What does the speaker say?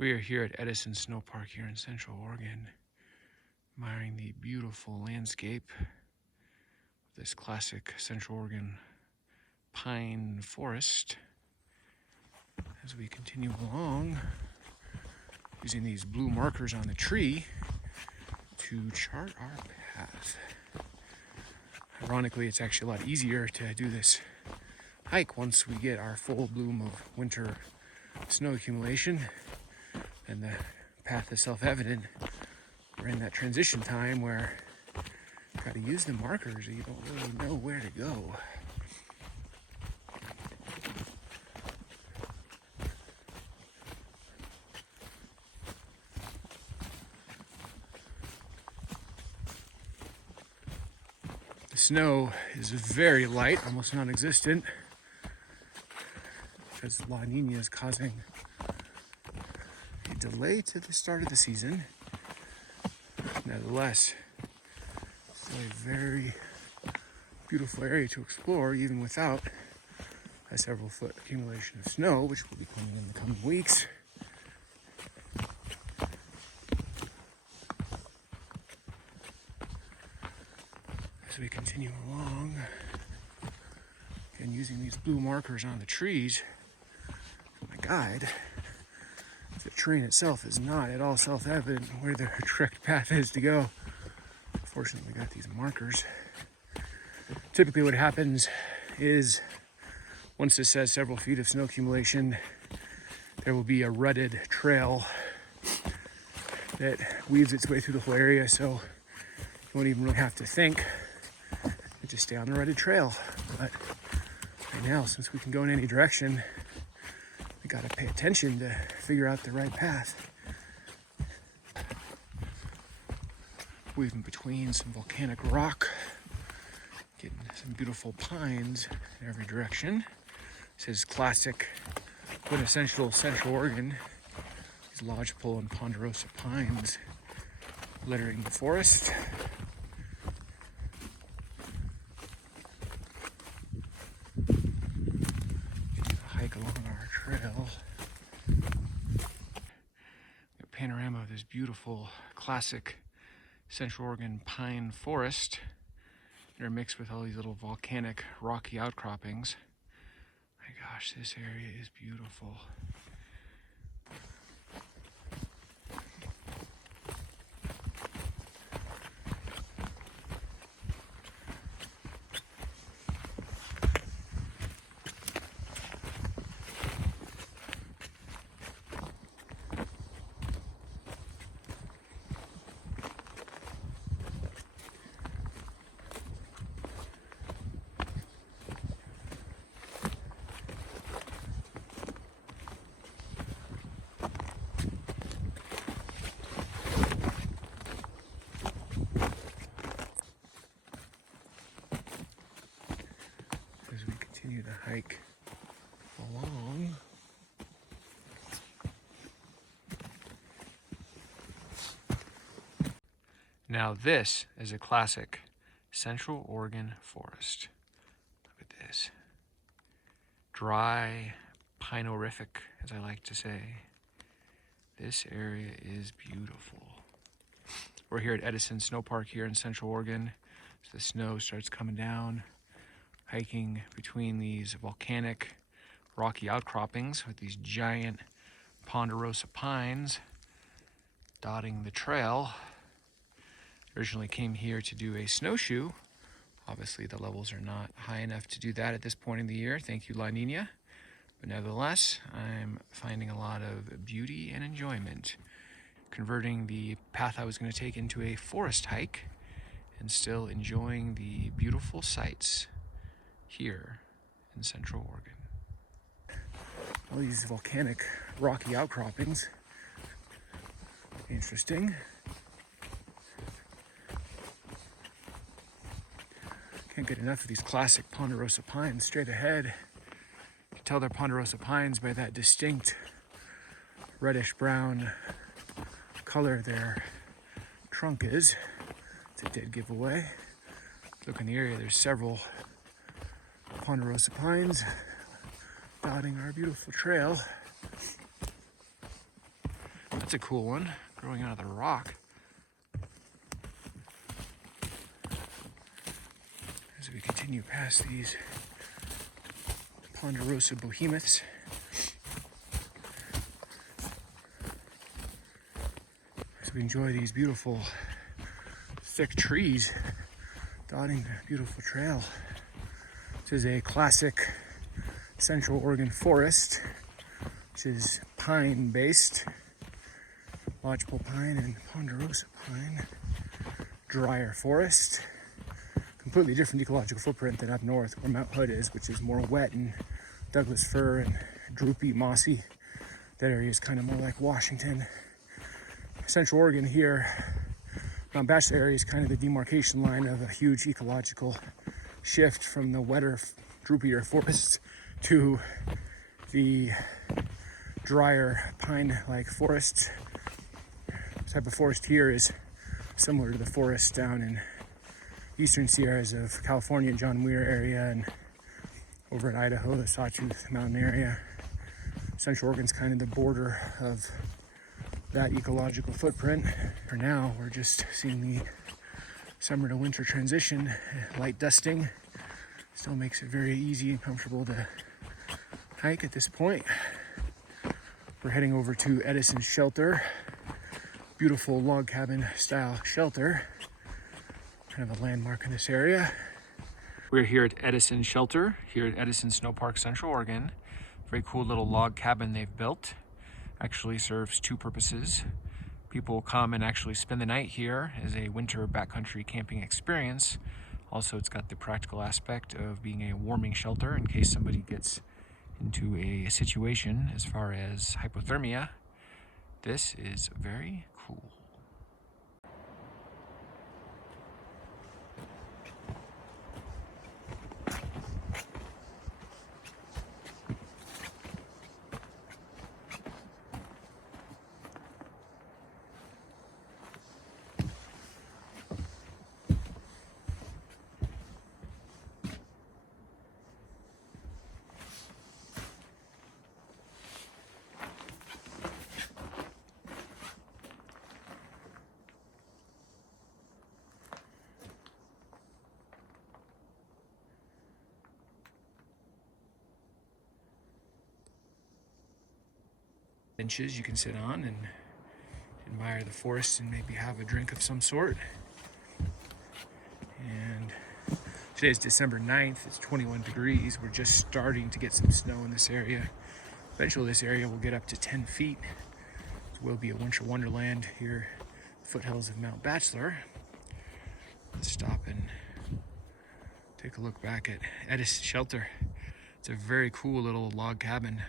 We are here at Edison Sno-Park here in Central Oregon, admiring the beautiful landscape of this classic Central Oregon pine forest. As we continue along, using these blue markers on the tree to chart our path. Ironically, it's actually a lot easier to do this hike once we get our full bloom of winter snow accumulation, and the path is self-evident. We're in that transition time where you gotta use the markers or you don't really know where to go. The snow is very light, almost non-existent, because La Nina is causing a delay to the start of the season. Nevertheless, still a very beautiful area to explore, even without a several foot accumulation of snow, which will be coming in the coming weeks. As we continue along, again using these blue markers on the trees for my guide, the terrain itself is not at all self-evident where the correct path is to go. Fortunately, we got these markers. Typically what happens is, once this says several feet of snow accumulation, there will be a rutted trail that weaves its way through the whole area, so you won't even really have to think. You just stay on the rutted trail. But right now, since we can go in any direction, we gotta pay attention to figure out the right path. Weaving between some volcanic rock, getting some beautiful pines in every direction. This is classic, quintessential Central Oregon. These lodgepole and Ponderosa pines littering the forest. Hike along our trail. A panorama of this beautiful, classic Central Oregon pine forest, intermixed with all these little volcanic rocky outcroppings. My gosh, this area is beautiful. Continue to hike along. Now this is a classic Central Oregon forest. Look at this. Dry, pinorific, as I like to say. This area is beautiful. We're here at Edison Sno-Park here in Central Oregon. So the snow starts coming down. Hiking between these volcanic rocky outcroppings with these giant Ponderosa pines dotting the trail. Originally came here to do a snowshoe. Obviously the levels are not high enough to do that at this point in the year. Thank you, La Nina. But nevertheless, I'm finding a lot of beauty and enjoyment, converting the path I was going to take into a forest hike and still enjoying the beautiful sights here in Central Oregon. All these volcanic rocky outcroppings. Interesting. Can't get enough of these classic Ponderosa pines straight ahead. You can tell they're Ponderosa pines by that distinct reddish brown color their trunk is. It's a dead giveaway. Look in the area, there's several Ponderosa pines dotting our beautiful trail. That's a cool one, growing out of the rock. As we continue past these Ponderosa behemoths, as we enjoy these beautiful thick trees dotting the beautiful trail. This is a classic Central Oregon forest, which is pine-based, lodgepole pine and Ponderosa pine. Drier forest, completely different ecological footprint than up north where Mount Hood is, which is more wet and Douglas fir and droopy, mossy. That area is kind of more like Washington. Central Oregon here, Mount Bachelor area is kind of the demarcation line of a huge ecological shift from the wetter, droopier forests to the drier pine-like forest. This type of forest here is similar to the forest down in eastern Sierras of California, John Muir area, and over in Idaho, the Sawtooth Mountain area. Central Oregon's kind of the border of that ecological footprint. For now, we're just seeing the summer to winter transition. Light dusting still makes it very easy and comfortable to hike at this point. We're heading over to Edison Shelter, beautiful log cabin style shelter, kind of a landmark in this area. We're here at Edison Shelter, here at Edison Sno-Park, Central Oregon. Very cool little log cabin they've built. Actually serves two purposes. People come and actually spend the night here as a winter backcountry camping experience. Also, it's got the practical aspect of being a warming shelter in case somebody gets into a situation as far as hypothermia. This is very cool. Benches you can sit on and admire the forest and maybe have a drink of some sort. And today is December 9th, it's 21 degrees. We're just starting to get some snow in this area. Eventually this area will get up to 10 feet. It will be a winter wonderland here, foothills of Mount Bachelor. Let's stop and take a look back at Edison Shelter. It's a very cool little log cabin.